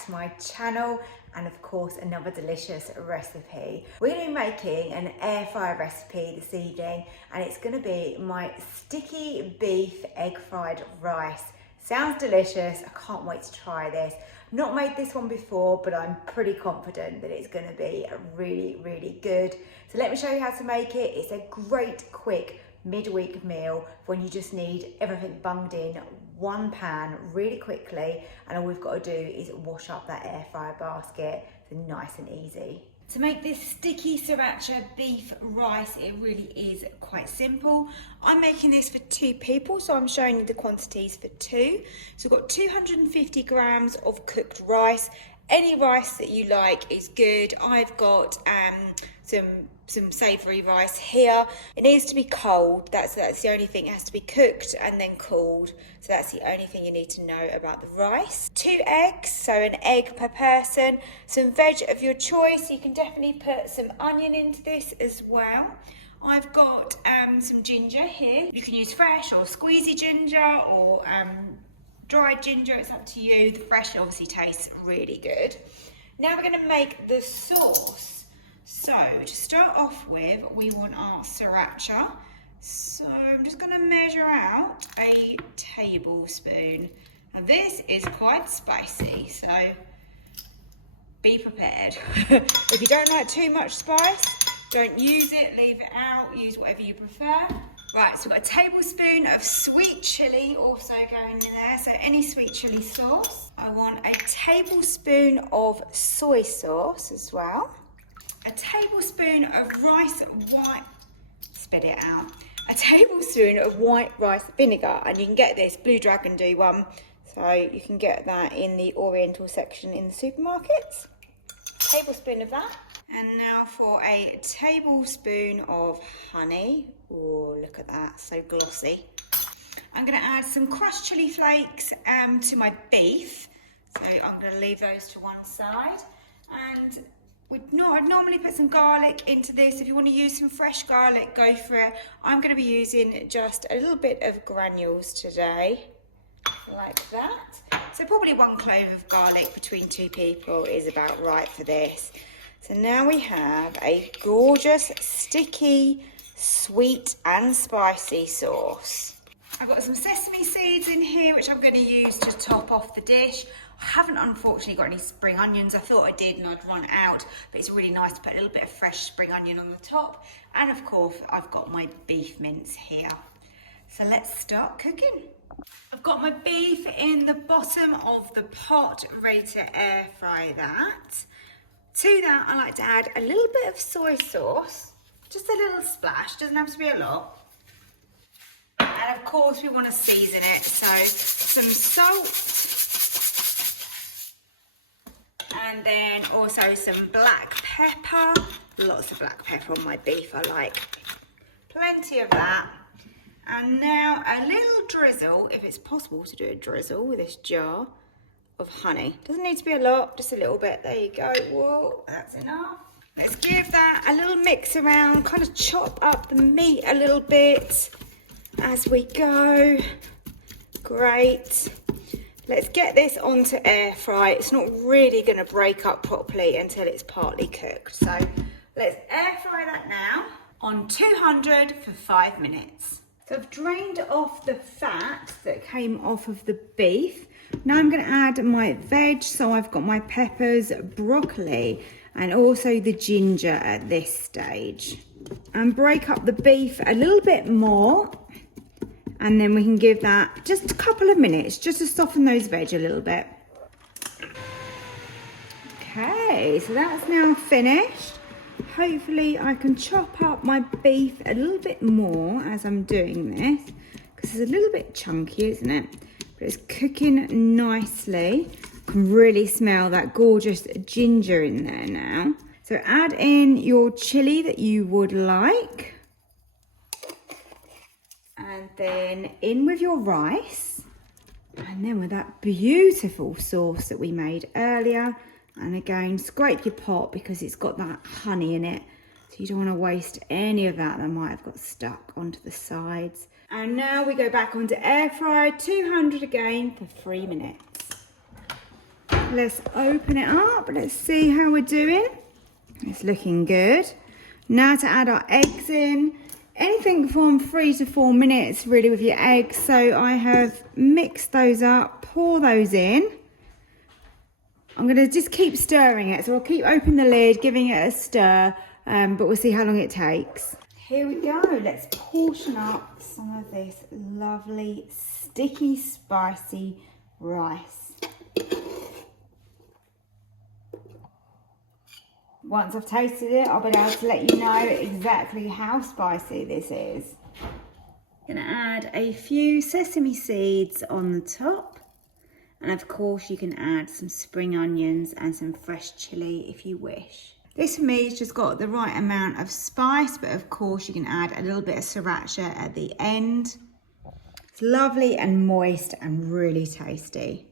back to my channel, and of course another delicious recipe. We're going to be making an air fryer recipe this evening, and it's going to be my sticky beef egg fried rice. Sounds delicious. I can't wait to try this. Not made this one before, but I'm pretty confident that it's going to be really good. So let me show you how to make it. It's a great quick midweek meal when you just need everything bunged in one pan really quickly, and all we've got to do is wash up that air fryer basket. So nice and easy. To make this sticky Sriracha beef rice, it really is quite simple. I'm making this for 2 people, so I'm showing you the quantities for 2. So we've got 250 grams of cooked rice. Any rice that you like is good. I've got some savoury rice here. It needs to be cold. That's the only thing. It has to be cooked and then cooled. So that's the only thing you need to know about the rice. 2 eggs, so an egg per person. Some veg of your choice. You can definitely put some onion into this as well. I've got some ginger here. You can use fresh or squeezy ginger or dried ginger. It's up to you. The fresh obviously tastes really good. Now we're going to make the sauce. So to start off with, we want our Sriracha. So I'm just going to measure out a tablespoon. Now this is quite spicy, so be prepared. If you don't like too much spice, don't use it, leave it out, use whatever you prefer. Right, so we've got a tablespoon of sweet chilli also going in there, so any sweet chilli sauce. I want a tablespoon of soy sauce as well. A tablespoon of a tablespoon of white rice vinegar, and you can get this, Blue Dragon do one, so you can get that in the Oriental section in the supermarkets. A tablespoon of that. And now for a tablespoon of honey. Oh, look at that, so glossy. I'm going to add some crushed chili flakes to my beef, so I'm going to leave those to one side. And I'd normally put some garlic into this. If you want to use some fresh garlic, go for it. I'm going to be using just a little bit of granules today, like that. So probably 1 clove of garlic between 2 people is about right for this. So now we have a gorgeous, sticky, sweet and spicy sauce. I've got some sesame seeds in here, which I'm going to use to top off the dish. I haven't unfortunately got any spring onions. I thought I did and I'd run out, but it's really nice to put a little bit of fresh spring onion on the top. And of course, I've got my beef mince here. So let's start cooking. I've got my beef in the bottom of the pot, ready to air fry that. To that, I like to add a little bit of soy sauce, just a little splash, doesn't have to be a lot. And of course, we want to season it, so some salt, and then also some black pepper. Lots of black pepper on my beef, I like. Plenty of that. And now a little drizzle, if it's possible to do a drizzle with this jar of honey. Doesn't need to be a lot, just a little bit. There you go. Whoa, that's enough. Let's give that a little mix around, kind of chop up the meat a little bit as we go. Great. Let's get this onto air fry. It's not really going to break up properly until it's partly cooked. So let's air fry that now on 200 for 5 minutes. So I've drained off the fat that came off of the beef. Now I'm going to add my veg. So I've got my peppers, broccoli, and also the ginger at this stage. And break up the beef a little bit more. And then we can give that just a couple of minutes, just to soften those veg a little bit. Okay, so that's now finished. Hopefully I can chop up my beef a little bit more as I'm doing this, because it's a little bit chunky, isn't it? But it's cooking nicely. You can really smell that gorgeous ginger in there now. So add in your chili that you would like. And then in with your rice. And then with that beautiful sauce that we made earlier. And again, scrape your pot because it's got that honey in it. So you don't want to waste any of that might have got stuck onto the sides. And now we go back onto air fry, 200 again for 3 minutes. Let's open it up. Let's see how we're doing. It's looking good. Now to add our eggs in. Anything from 3 to 4 minutes really with your eggs. So I have mixed those up, pour those in. I'm going to just keep stirring it. So I'll keep opening the lid, giving it a stir, but we'll see how long it takes. Here we go. Let's portion up some of this lovely, sticky, spicy rice. Once I've tasted it, I'll be able to let you know exactly how spicy this is. I'm going to add a few sesame seeds on the top. And of course you can add some spring onions and some fresh chilli if you wish. This for me has just got the right amount of spice, but of course you can add a little bit of Sriracha at the end. It's lovely and moist and really tasty.